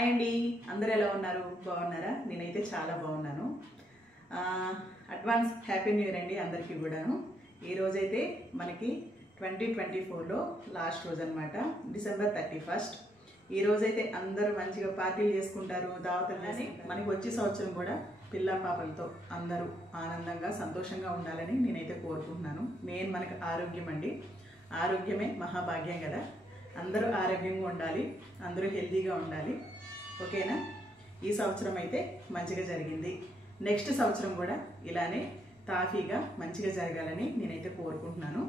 Hi అండి, అందరూ ఎలా ఉన్నారు? బాగున్నారా? నేనైతే చాలా బాగున్నాను. అడ్వాన్స్ హ్యాపీ న్యూ ఇయర్ అండి అందరికీ కూడాను. ఈ రోజైతే మనకి 2024లో లాస్ట్ రోజు అనమాట, డిసెంబర్ 31. ఈ రోజైతే అందరూ మంచిగా పార్టీలు చేసుకుంటారు, దావతలని. మనకి వచ్చే సంవత్సరం కూడా పిల్ల పాపలతో అందరూ ఆనందంగా సంతోషంగా ఉండాలని నేనైతే కోరుకుంటున్నాను. మెయిన్ మనకి ఆరోగ్యం అండి, ఆరోగ్యమే మహాభాగ్యం కదా. అందరూ ఆరోగ్యంగా ఉండాలి, అందరూ హెల్తీగా ఉండాలి. ఓకేనా? ఈ సంవత్సరం అయితే మంచిగా జరిగింది, నెక్స్ట్ సంవత్సరం కూడా ఇలానే తాఫీగా మంచిగా జరగాలని నేనైతే కోరుకుంటున్నాను.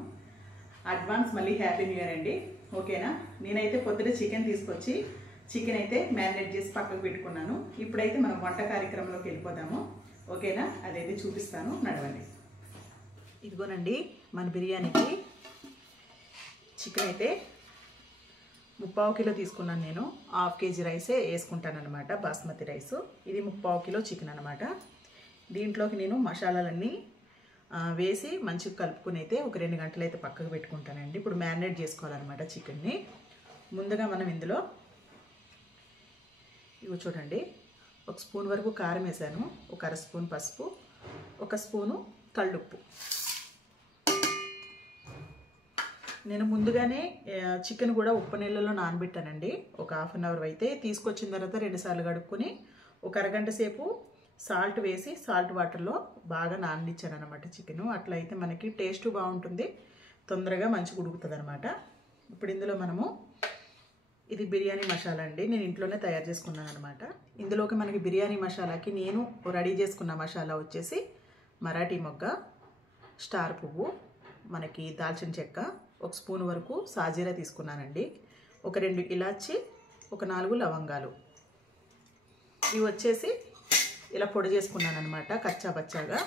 అడ్వాన్స్ మళ్ళీ హ్యాపీ న్యూ ఇయర్ అండి. ఓకేనా? నేనైతే పొద్దున చికెన్ తీసుకొచ్చి చికెన్ అయితే మ్యారినేట్ చేసి పక్కకు పెట్టుకున్నాను. ఇప్పుడైతే మనం వంట కార్యక్రమంలోకి వెళ్ళిపోదాము. ఓకేనా? అదైతే చూపిస్తాను, నడవండి. ఇదిగోనండి, మన బిర్యానీకి చికెన్ అయితే 3/4 కిలో తీసుకున్నాను. నేను 1/2 కేజీ రైసే వేసుకుంటాను అనమాట, బాస్మతి రైస్. ఇది 3/4 కిలో చికెన్ అనమాట. దీంట్లోకి నేను మసాలాలన్నీ వేసి మంచిగా కలుపుకుని అయితే ఒక 2 గంటలు అయితే పక్కకు పెట్టుకుంటానండి. ఇప్పుడు మ్యారినేట్ చేసుకోవాలన్నమాట చికెన్ని. ముందుగా మనం ఇందులో ఇవి చూడండి, 1 స్పూన్ వరకు కారం వేసాను, 1 అర స్పూన్ పసుపు, 1 స్పూను కళ్ళుప్పు. నేను ముందుగానే చికెన్ కూడా ఉప్పు నీళ్ళలో నానబెట్టానండి. ఒక 1/2 అవర్ అయితే తీసుకొచ్చిన తర్వాత 2 సార్లు కడుక్కొని ఒక అరగంట సేపు సాల్ట్ వేసి సాల్ట్ వాటర్లో బాగా నాననిచ్చాను అనమాట చికెను. అట్లా అయితే మనకి టేస్ట్ బాగుంటుంది, తొందరగా మంచిగా ఉడుకుతుంది అనమాట. ఇప్పుడు ఇందులో మనము ఇది బిర్యానీ మసాలా అండి, నేను ఇంట్లోనే తయారు చేసుకున్నాను అనమాట. ఇందులోకి మనకి బిర్యానీ మసాలాకి నేను రెడీ చేసుకున్న మసాలా వచ్చేసి మరాఠీ మొగ్గ, స్టార్ పువ్వు, మనకి దాల్చిన చెక్క, 1 స్పూన్ వరకు సాజీరా తీసుకున్నానండి, ఒక 2 ఇలాచి, ఒక 4 లవంగాలు. ఇవి వచ్చేసి ఇలా పొడి చేసుకున్నాను అనమాట, కచ్చా బచ్చాగా.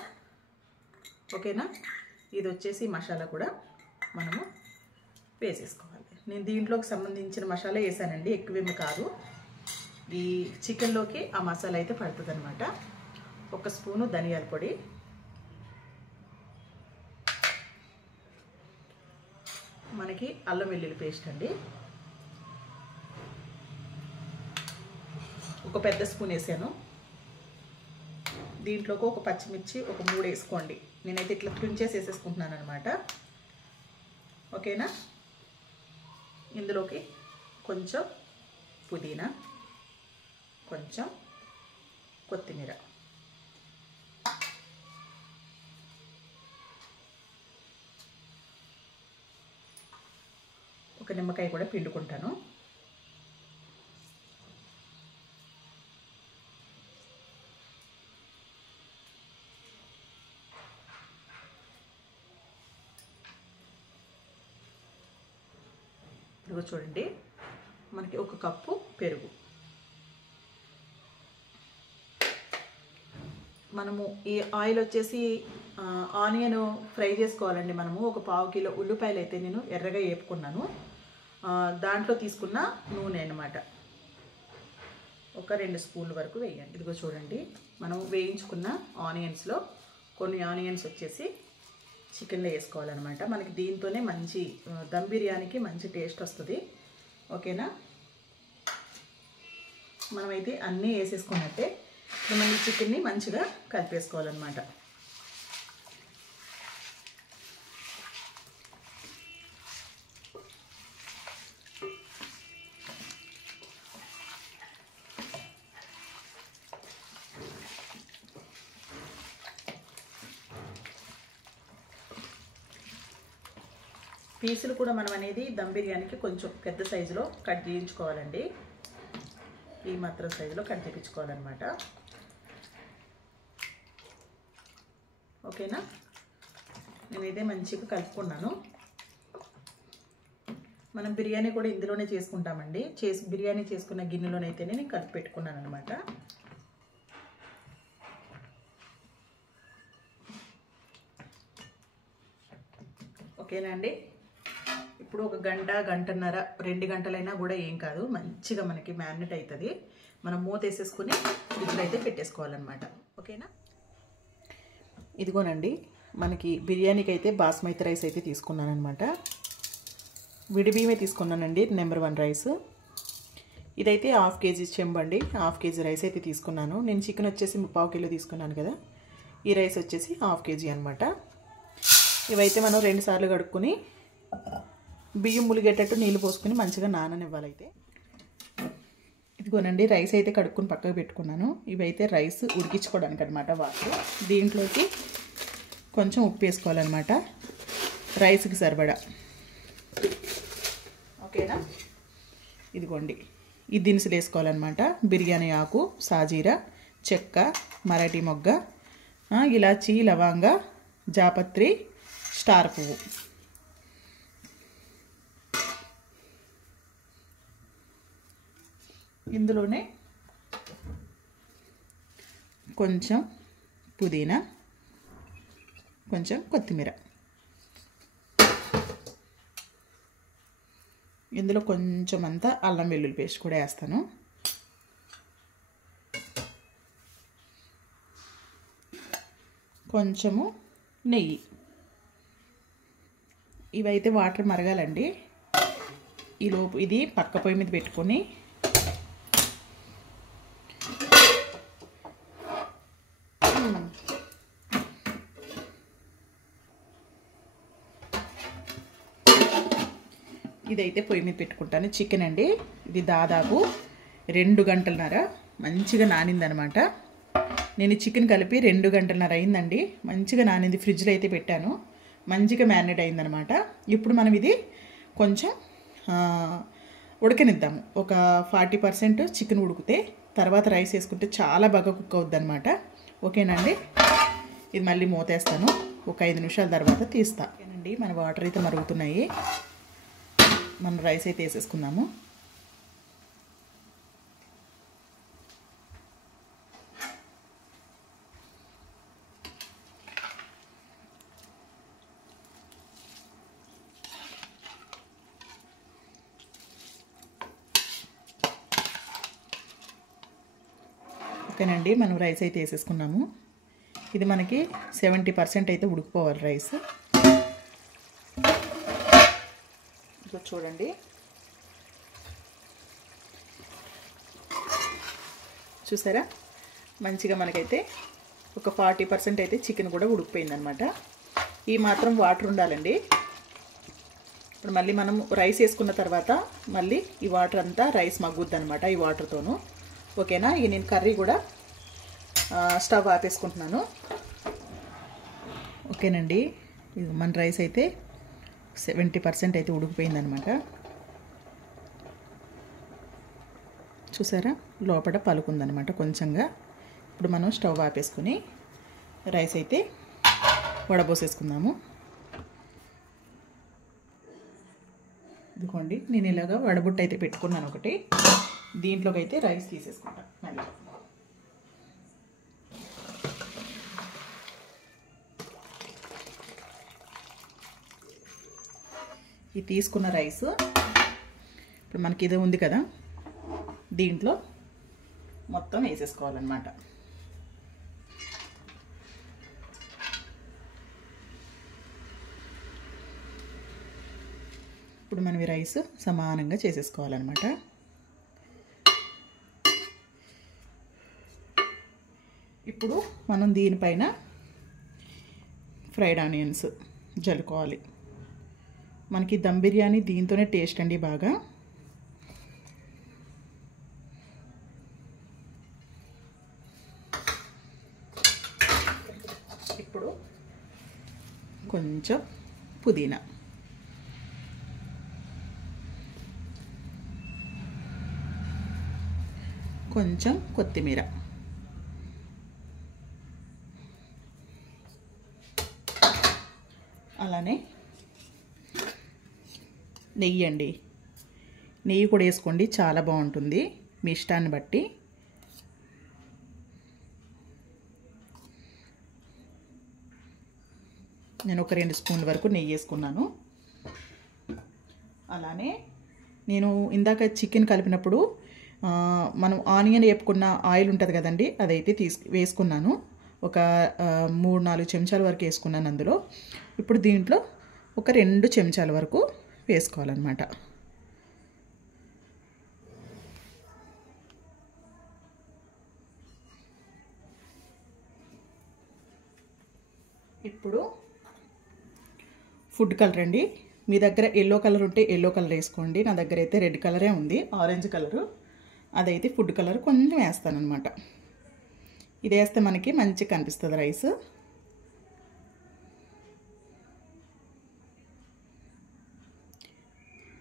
ఓకేనా? ఇది వచ్చేసి మసాలా కూడా మనము వేసేసుకోవాలి. నేను దీంట్లోకి సంబంధించిన మసాలా వేసానండి, ఎక్కువేమి కాదు. ఈ చికెన్లోకి ఆ మసాలా అయితే పడుతుంది అనమాట. 1 స్పూను ధనియాల పొడి, మనకి అల్లం వెల్లుల్లి పేస్ట్ అండి, ఒక పెద్ద స్పూన్ వేసాను. దీంట్లోకి ఒక పచ్చిమిర్చి ఒక 3 వేసుకోండి. నేనైతే ఇట్లా తుంచేసి వేసేసుకుంటున్నాను అనమాట. ఓకేనా? ఇందులోకి కొంచెం పుదీనా, కొంచెం కొత్తిమీర, ఒక నిమ్మకాయ కూడా పిండుకుంటాను. ఇదిగో చూడండి, మనకి 1 కప్పు పెరుగు. మనము ఈ ఆయిల్ వచ్చేసి ఆనియన్ ఫ్రై చేసుకోవాలండి. మనము ఒక 1/4 కిలో ఉల్లిపాయలు అయితే నేను ఎర్రగా వేపుకున్నాను, దాంట్లో తీసుకున్న నూనె అన్నమాట. ఒక 2 స్పూన్ల వరకు వేయండి. ఇదిగో చూడండి, మనం వేయించుకున్న ఆనియన్స్లో కొన్ని ఆనియన్స్ వచ్చేసి చికెన్లో వేసుకోవాలన్నమాట. మనకి దీంతోనే మంచి దమ్ బిర్యానీకి మంచి టేస్ట్ వస్తుంది. ఓకేనా? మనమైతే అన్నీ వేసేసుకున్నట్టే మనం ఈ చికెన్ని మంచిగా కలిపేసుకోవాలన్నమాట. పీసులు కూడా మనం అనేది దమ్ బిర్యానీకి కొంచెం పెద్ద సైజులో కట్ చేయించుకోవాలండి, ఈ మాత్రం సైజులో కట్ చేయించుకోవాలన్నమాట. ఓకేనా? నేను ఇదే మంచిగా కలుపుకున్నాను. మనం బిర్యానీ కూడా ఇందులోనే చేసుకుంటామండి, బిర్యానీ చేసుకున్న గిన్నెలోనైతేనే నేను కలిపి పెట్టుకున్నాను అనమాట. ఓకేనా అండి? ఇప్పుడు ఒక గంట, గంటన్నర, 2 గంటలైనా కూడా ఏం కాదు, మంచిగా మనకి మ్యారినేట్ అవుతుంది. మనం మూత వేసేసుకుని ఫ్రిడ్జ్లో అయితే పెట్టేసుకోవాలన్నమాట. ఓకేనా? ఇదిగోనండి, మనకి బిర్యానీకి అయితే బాస్మతి రైస్ అయితే తీసుకున్నాను అనమాట. విడి బియ్యమే తీసుకున్నానండి, నెంబర్ 1 రైస్. ఇదైతే హాఫ్ కేజీ చెంబు అండి. హాఫ్ కేజీ రైస్ అయితే తీసుకున్నాను. నేను చికెన్ వచ్చేసి 3/4 కిలో తీసుకున్నాను కదా, ఈ రైస్ వచ్చేసి హాఫ్ కేజీ అనమాట. ఇవైతే మనం 2 సార్లు కడుక్కొని బియ్యం ములిగేటట్టు నీళ్ళు పోసుకొని మంచిగా నాననివ్వాలి. అయితే ఇదిగోనండి రైస్ అయితే కడుక్కొని పక్కకు పెట్టుకున్నాను. ఇవైతే రైస్ ఉడికించుకోవడానికి అనమాట వాటర్. దీంట్లోకి కొంచెం ఉప్పు వేసుకోవాలన్నమాట, రైస్కి సరిపడా. ఓకేనా? ఇదిగోండి ఈ దినుసులు వేసుకోవాలన్నమాట. బిర్యానీ ఆకు, సాజీరా, చెక్క, మరాఠీ మొగ్గ, ఇలాచీ, లవంగ, జాపత్రి, స్టార్ పువ్వు. ఇందులోనే కొంచెం పుదీనా, కొంచెం కొత్తిమీర, ఇందులో కొంచెం అంతా అల్లం వెల్లుల్లి పేస్ట్ కూడా వేస్తాను. కొంచెము నెయ్యి. ఇవైతే వాటర్ మరగాలండి. ఈలోపు ఇది పక్క పొయ్యి మీద పెట్టుకొని ఇదైతే పొయ్యి మీద పెట్టుకుంటాను. చికెన్ అండి, ఇది దాదాపు 2 గంటలన్నర మంచిగా నానిందనమాట. నేను చికెన్ కలిపి 2 గంటలన్నర అయిందండి. మంచిగా నానింది. ఫ్రిడ్జ్లో అయితే పెట్టాను, మంచిగా మ్యారినేట్ అయిందనమాట. ఇప్పుడు మనం ఇది కొంచెం ఉడకనిద్దాము. ఒక 40% చికెన్ ఉడికితే తర్వాత రైస్ వేసుకుంటే చాలా బాగా కుక్ అవుద్ది అనమాట. ఓకేనండి? ఇది మళ్ళీ మూతేస్తాను. ఒక 5 నిమిషాల తర్వాత తీస్తా. ఓకేనండి, మన వాటర్ అయితే మరుగుతున్నాయి. మనం రైస్ అయితే వేసేసుకుందాము. ఓకేనండి, మనం రైస్ అయితే వేసేసుకున్నాము. ఇది మనకి 70% అయితే ఉడికిపోవాలి రైస్. చూడండి, చూసారా? మంచిగా మనకైతే ఒక 40% అయితే చికెన్ కూడా ఉడికిపోయిందనమాట. ఈ మాత్రం వాటర్ ఉండాలండి. ఇప్పుడు మళ్ళీ మనం రైస్ వేసుకున్న తర్వాత మళ్ళీ ఈ వాటర్ అంతా రైస్ మగ్గుద్ది అనమాట ఈ వాటర్తోను. ఓకేనా? ఇక నేను కర్రీ కూడా స్టవ్ ఆపేసుకుంటున్నాను. ఓకేనండి, ఇది మన రైస్ అయితే 70% అయితే ఉడికిపోయిందనమాట. చూసారా? లోపల పలుకుందనమాట కొంచెంగా. ఇప్పుడు మనం స్టవ్ ఆపేసుకుని రైస్ అయితే వడబోసేసుకుందాము. ఇదిగోండి, నేను ఇలాగా వడబుట్ట అయితే పెట్టుకున్నాను ఒకటి. దీంట్లోకి అయితే రైస్ తీసేసుకుంటాను. మళ్ళీ ఈ తీసుకున్న రైస్ ఇప్పుడు మనకి ఇది ఉంది కదా, దీంట్లో మొత్తం వేసేసుకోవాలన్నమాట. ఇప్పుడు మనం ఈ రైస్ సమానంగా చేసేసుకోవాలన్నమాట. ఇప్పుడు మనం దీనిపైన ఫ్రైడ్ ఆనియన్స్ జల్లుకోవాలి. మనకి దమ్ బిర్యానీ దీంతోనే టేస్ట్ అండి బాగా. ఇప్పుడు కొంచెం పుదీనా, కొంచెం కొత్తిమీర, అలానే నెయ్యి అండి. నెయ్యి కూడా వేసుకోండి, చాలా బాగుంటుంది మీ ఇష్టాన్ని బట్టి. నేను ఒక 2 స్పూన్ల వరకు నెయ్యి వేసుకున్నాను. అలానే నేను ఇందాక చికెన్ కలిపినప్పుడు మనం ఆనియన్ వేపుకున్న ఆయిల్ ఉంటుంది కదండి, అదైతే వేసుకున్నాను. ఒక 3-4 చెంచాల వరకు వేసుకున్నాను అందులో. ఇప్పుడు దీంట్లో ఒక 2 చెంచాల వరకు వేసుకోవాలన్నమాట. ఇప్పుడు ఫుడ్ కలర్ అండి. మీ దగ్గర ఎల్లో కలర్ ఉంటే ఎల్లో కలర్ వేసుకోండి. నా దగ్గర అయితే రెడ్ కలరే ఉంది, ఆరెంజ్ కలరు. అదైతే ఫుడ్ కలర్ కొంచెం వేస్తాను అనమాట. ఇది వేస్తే మనకి మంచిగా కనిపిస్తుంది రైస్.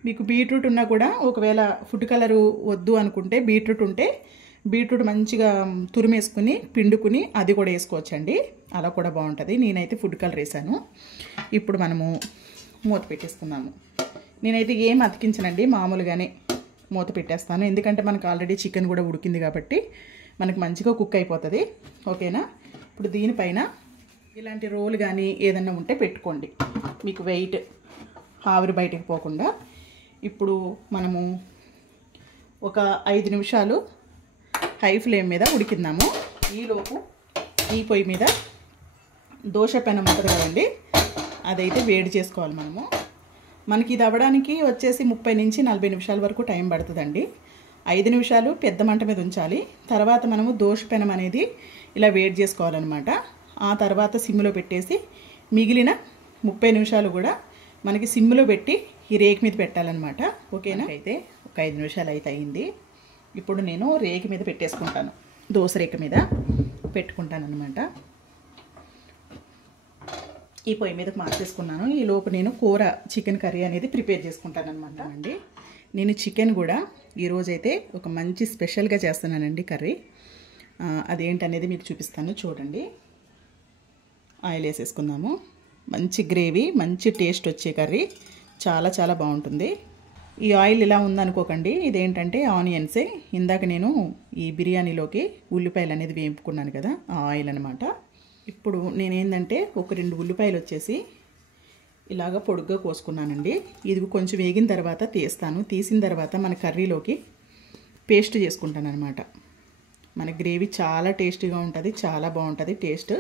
మీకు బీట్రూట్ ఉన్నా కూడా ఒకవేళ ఫుడ్ కలరు వద్దు అనుకుంటే బీట్రూట్ ఉంటే బీట్రూట్ మంచిగా తురిమేసుకుని పిండుకుని అది కూడా వేసుకోవచ్చండి. అలా కూడా బాగుంటుంది. నేనైతే ఫుడ్ కలర్ వేసాను. ఇప్పుడు మనము మూత పెట్టేసుకున్నాము. నేనైతే ఏం అతికించనండి, మామూలుగానే మూత పెట్టేస్తాను. ఎందుకంటే మనకు ఆల్రెడీ చికెన్ కూడా ఉడికింది కాబట్టి మనకు మంచిగా కుక్ అయిపోతుంది. ఓకేనా. ఇప్పుడు దీనిపైన ఇలాంటి రోల్ కానీ ఏదన్నా ఉంటే పెట్టుకోండి, మీకు వెయిట్ ఆవిరి బయటికి పోకుండా. ఇప్పుడు మనము ఒక 5 నిమిషాలు హై ఫ్లేమ్ మీద ఉడికిందాము. ఈలోపు ఈ పొయ్యి మీద దోశ పెనం ఉంటుంది కదండి, అదైతే వేడి చేసుకోవాలి మనము. మనకి ఇది అవ్వడానికి వచ్చేసి 30 నుంచి 40 నిమిషాల వరకు టైం పడుతుందండి. 5 నిమిషాలు పెద్ద మంట మీద ఉంచాలి. తర్వాత మనము దోశ పెనం అనేది ఇలా వేడి చేసుకోవాలన్నమాట. ఆ తర్వాత సిమ్లో పెట్టేసి మిగిలిన 30 నిమిషాలు కూడా మనకి సిమ్లో పెట్టి ఈ రేకు మీద పెట్టాలన్నమాట. ఓకేనా. అయితే ఒక 5 నిమిషాలు అయితే అయింది. ఇప్పుడు నేను రేకు మీద పెట్టేసుకుంటాను, దోశ రేకు మీద పెట్టుకుంటాను అనమాట. ఈ పొయ్యి మీదకి మార్చేసుకున్నాను. ఈ లోపు నేను కూర చికెన్ కర్రీ అనేది ప్రిపేర్ చేసుకుంటాను అనమాట అండి. నేను చికెన్ కూడా ఈరోజైతే ఒక మంచి స్పెషల్గా చేస్తున్నానండి కర్రీ. అదేంటనేది మీకు చూపిస్తాను, చూడండి. ఆయిల్ వేసేసుకుందాము. మంచి గ్రేవీ, మంచి టేస్ట్ వచ్చే కర్రీ చాలా చాలా బాగుంటుంది. ఈ ఆయిల్ ఇలా ఉందనుకోకండి, ఇదేంటంటే ఆనియన్సే. ఇందాక నేను ఈ బిర్యానీలోకి ఉల్లిపాయలు అనేది వేపుకున్నాను కదా, ఆ ఆయిల్ అనమాట. ఇప్పుడు నేనేంటంటే ఒక 2 ఉల్లిపాయలు వచ్చేసి ఇలాగ పొడుగ్గా కోసుకున్నానండి. ఇది కొంచెం వేగిన తర్వాత తీస్తాను. తీసిన తర్వాత మన కర్రీలోకి పేస్ట్ చేసుకుంటాను అనమాట. మన గ్రేవీ చాలా టేస్టీగా ఉంటుంది, చాలా బాగుంటుంది టేస్ట్.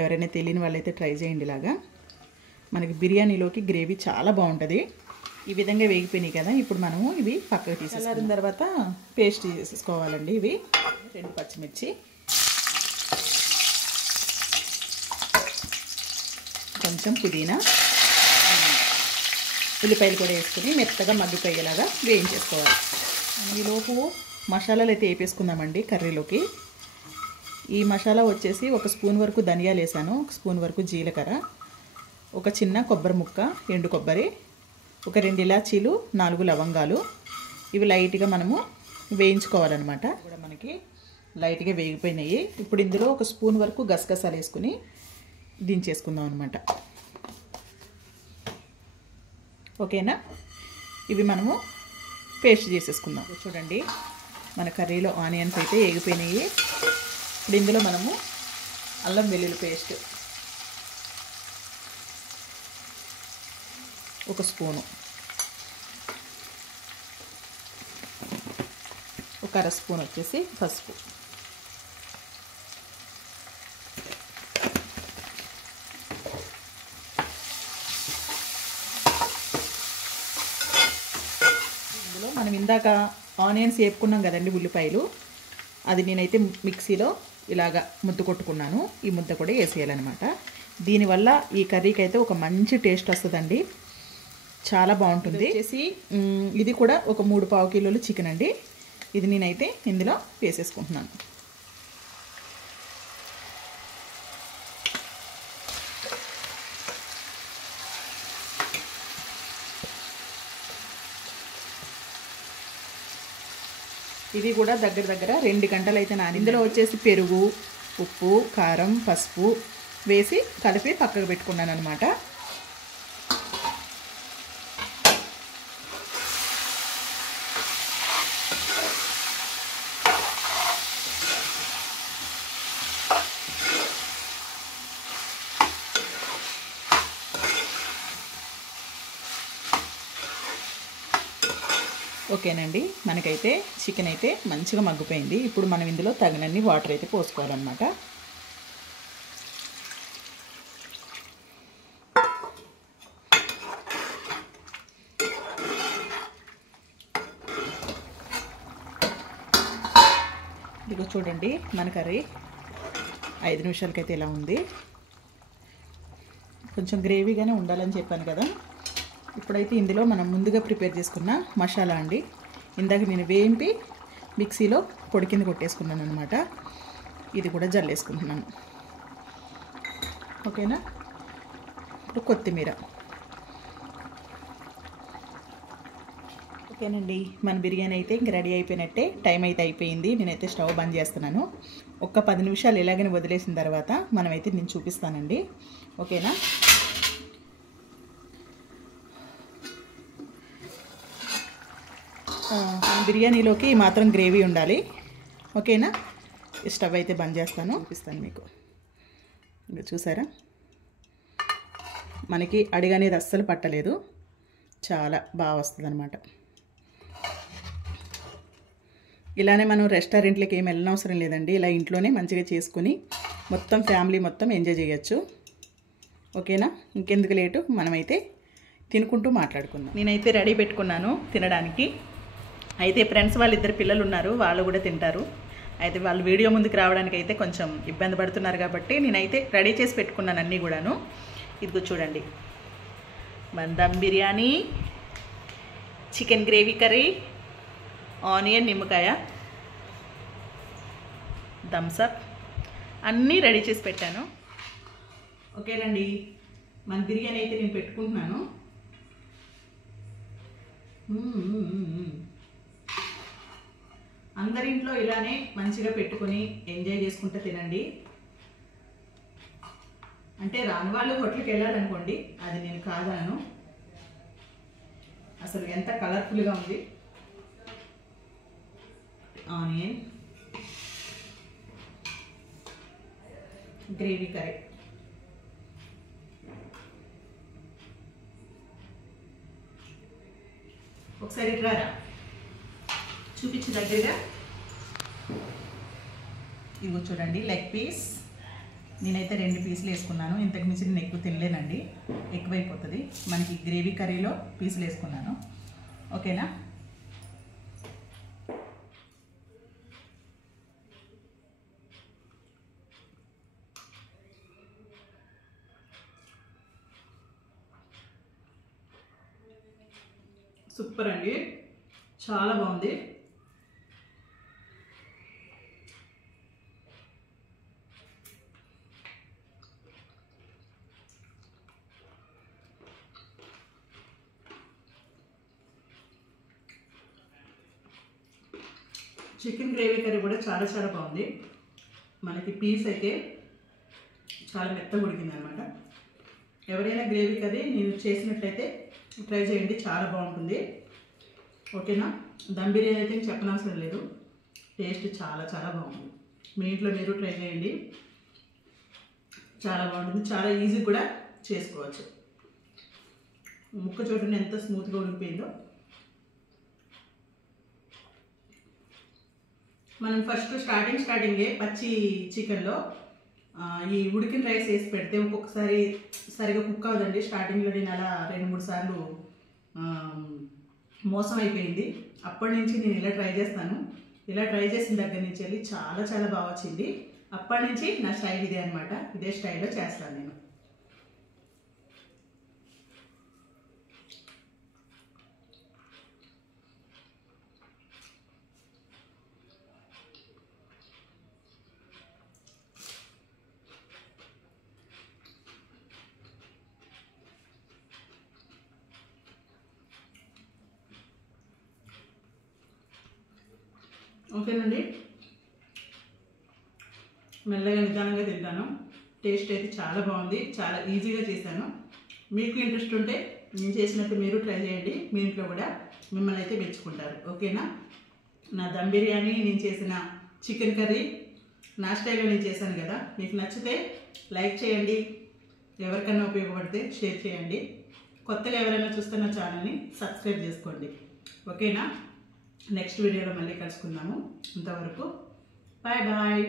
ఎవరైనా తెలియని వాళ్ళైతే ట్రై చేయండి. ఇలాగా మనకి బిర్యానీలోకి గ్రేవీ చాలా బాగుంటుంది. ఈ విధంగా వేగిపోయినాయి కదా, ఇప్పుడు మనము ఇవి పక్కకు తీసేసిన తర్వాత పేస్ట్ చేసుకోవాలండి. ఇవి 2 పచ్చిమిర్చి, కొంచెం పుదీనా, ఉల్లిపాయలు కూడా వేసుకుని మెత్తగా మగ్గిపోయేలాగా వేయించేసుకోవాలి. ఈలోపు మసాలాలు అయితే వేపేసుకుందామండి కర్రీలోకి. ఈ మసాలా వచ్చేసి 1 స్పూన్ వరకు ధనియాలు వేసాను, 1 స్పూన్ వరకు జీలకర్ర, ఒక చిన్న కొబ్బరి ముక్క, ఎండు కొబ్బరి, ఒక 2 ఇలాచీలు, 4 లవంగాలు. ఇవి లైట్గా మనము వేయించుకోవాలన్నమాట. కూడా మనకి లైట్గా వేగిపోయినాయి. ఇప్పుడు ఇందులో 1 స్పూన్ వరకు గసగసాలు వేసుకుని దించేసుకుందాం అనమాట. ఓకేనా. ఇవి మనము పేస్ట్ చేసేసుకుందాం. చూడండి, మన కర్రీలో ఆనియన్స్ అయితే వేగిపోయినాయి. ఇప్పుడు ఇందులో మనము అల్లం వెల్లుల్లి పేస్ట్ 1 స్పూను, ఒక 1/2 స్పూన్ వచ్చేసి పసుపు, ఇందులో మనం ఇందాక ఆనియన్స్ వేపుకున్నాం కదండి, ఉల్లిపాయలు, అది నేనైతే మిక్సీలో ఇలాగా ముద్ద కొట్టుకున్నాను. ఈ ముద్ద కూడా వేసేయాలన్నమాట. దీనివల్ల ఈ కర్రీకి అయితే ఒక మంచి టేస్ట్ వస్తుందండి, చాలా బాగుంటుంది. వచ్చేసి ఇది కూడా ఒక 3 పావు కిలోలు చికెన్ అండి. ఇది నేనైతే ఇందులో వేసేసుకుంటున్నాను. ఇది కూడా దగ్గర 2 గంటలు అయితే నాని. ఇందులో వచ్చేసి పెరుగు, ఉప్పు, కారం, పసుపు వేసి కలిపి పక్కకు పెట్టుకున్నాను అనమాట. ఓకేనండి, మనకైతే చికెన్ అయితే మంచిగా మగ్గిపోయింది. ఇప్పుడు మనం ఇందులో తగినన్ని వాటర్ అయితే పోసుకోవాలన్నమాట. ఇదిగో చూడండి, మన కర్రీ 5 నిమిషాలకైతే ఇలా ఉంది. కొంచెం గ్రేవీగానే ఉండాలని చెప్పాను కదా. ఇప్పుడైతే ఇందులో మనం ముందుగా ప్రిపేర్ చేసుకున్న మసాలా అండి. ఇందాక నేను వేయింపి మిక్సీలో పొడి కింద కొట్టేసుకున్నాను అనమాట. ఇది కూడా జల్లేసుకుంటున్నాను. ఓకేనా. ఇప్పుడు కొత్తిమీర. ఓకేనండి, మన బిర్యానీ అయితే ఇంక రెడీ అయిపోయినట్టే. టైం అయితే అయిపోయింది. నేనైతే స్టవ్ బంద్ చేస్తున్నాను. ఒక్క 10 నిమిషాలు ఇలాగని వదిలేసిన తర్వాత మనమైతే నేను చూపిస్తానండి. ఓకేనా. బిర్యానీలోకి మాత్రం గ్రేవీ ఉండాలి. ఓకేనా. స్టవ్ అయితే బంద్ చేస్తాను, చూపిస్తాను మీకు. ఇంకా చూసారా, మనకి అడిగి అనేది అస్సలు పట్టలేదు. చాలా బాగా వస్తుంది అనమాట. ఇలానే మనం రెస్టారెంట్లకి ఏమి వెళ్ళనవసరం లేదండి. ఇలా ఇంట్లోనే మంచిగా చేసుకుని మొత్తం ఫ్యామిలీ మొత్తం ఎంజాయ్ చేయొచ్చు. ఓకేనా. ఇంకెందుకు లేటు, మనమైతే తినుకుంటూ మాట్లాడుకుందాం. నేనైతే రెడీ పెట్టుకున్నాను తినడానికి. అయితే ఫ్రెండ్స్ వాళ్ళు 2 పిల్లలు ఉన్నారు, వాళ్ళు కూడా తింటారు. అయితే వాళ్ళు వీడియో ముందుకు రావడానికి అయితే కొంచెం ఇబ్బంది పడుతున్నారు కాబట్టి నేనైతే రెడీ చేసి పెట్టుకున్నాను అన్నీ కూడాను. ఇదిగో చూడండి, మన dum biryani, chicken gravy curry, onion నిమ్మకాయ, థమ్స్అప్ అన్నీ రెడీ చేసి పెట్టాను. ఓకేనండి, మన బిర్యానీ అయితే నేను పెట్టుకుంటున్నాను. అందరింట్లో ఇలానే మంచిగా పెట్టుకొని ఎంజాయ్ చేసుకుంటూ తినండి. అంటే రాని వాళ్ళు హోటల్కి వెళ్ళాలనుకోండి, అది నేను కాదనను. అసలు ఎంత కలర్ఫుల్గా ఉంది. Onion gravy curry. ఒకసారి ఇట్లారా చూపించి దగ్గరగా. ఇదిగో చూడండి, లెగ్ పీస్. నేనైతే 2 పీసులు వేసుకున్నాను. ఇంతకు మించి నేను ఎక్కువ తినలేనండి, ఎక్కువైపోతుంది. మనకి గ్రేవీ కర్రీలో పీసులు వేసుకున్నాను. ఓకేనా. సూపర్ అండి, చాలా బాగుంది. చికెన్ గ్రేవీ కర్రీ కూడా చాలా చాలా బాగుంది. మనకి పీస్ అయితే చాలా మెత్తగా ఉడికింది అనమాట. ఎవరైనా గ్రేవీ కర్రీ నేను చేసినట్లయితే ట్రై చేయండి, చాలా బాగుంటుంది. ఓకేనా. దమ్ బిర్యానీ అయితే చెప్పనవసరం లేదు, టేస్ట్ చాలా చాలా బాగుంది. మీ ఇంట్లో మీరు ట్రై చేయండి, చాలా బాగుంటుంది. చాలా ఈజీ కూడా చేసుకోవచ్చు. ముక్క చూడండి ఎంత స్మూత్గా ఉడికిపోయిందో. మనం ఫస్ట్ స్టార్టింగే పచ్చి చికెన్లో ఈ ఉడికిన రైస్ వేసి పెడితే ఒక్కొక్కసారి సరిగా కుక్ అవ్వదండి. స్టార్టింగ్లో నేను అలా 2-3 సార్లు మోసం అయిపోయింది. అప్పటి నుంచి నేను ఇలా ట్రై చేస్తాను. ఇలా ట్రై చేసిన దగ్గర నుంచి వెళ్ళి చాలా చాలా బాగా వచ్చింది. అప్పటి నుంచి నా స్టైల్ ఇదే అనమాట. ఇదే స్టైల్లో చేస్తాను నేను. ఓకేనండి, మెల్లగా నిదానంగా తింటాను. టేస్ట్ అయితే చాలా బాగుంది, చాలా ఈజీగా చేశాను. మీకు ఇంట్రెస్ట్ ఉంటే నేను చేసినట్టు మీరు ట్రై చేయండి, మీ ఇంట్లో కూడా మిమ్మల్ని అయితే మెచ్చుకుంటారు. ఓకేనా. నా దమ్ బిర్యానీ, నేను చేసిన చికెన్ కర్రీ నా స్టైల్లో నేను చేశాను కదా. మీకు నచ్చితే లైక్ చేయండి, ఎవరికైనా ఉపయోగపడితే షేర్ చేయండి. కొత్తగా ఎవరైనా చూస్తే నా ఛానల్ని సబ్స్క్రైబ్ చేసుకోండి. ఓకేనా. నెక్స్ట్ వీడియోలో మళ్ళీ కలుసుకుందాము. అంతవరకు బాయ్ బాయ్.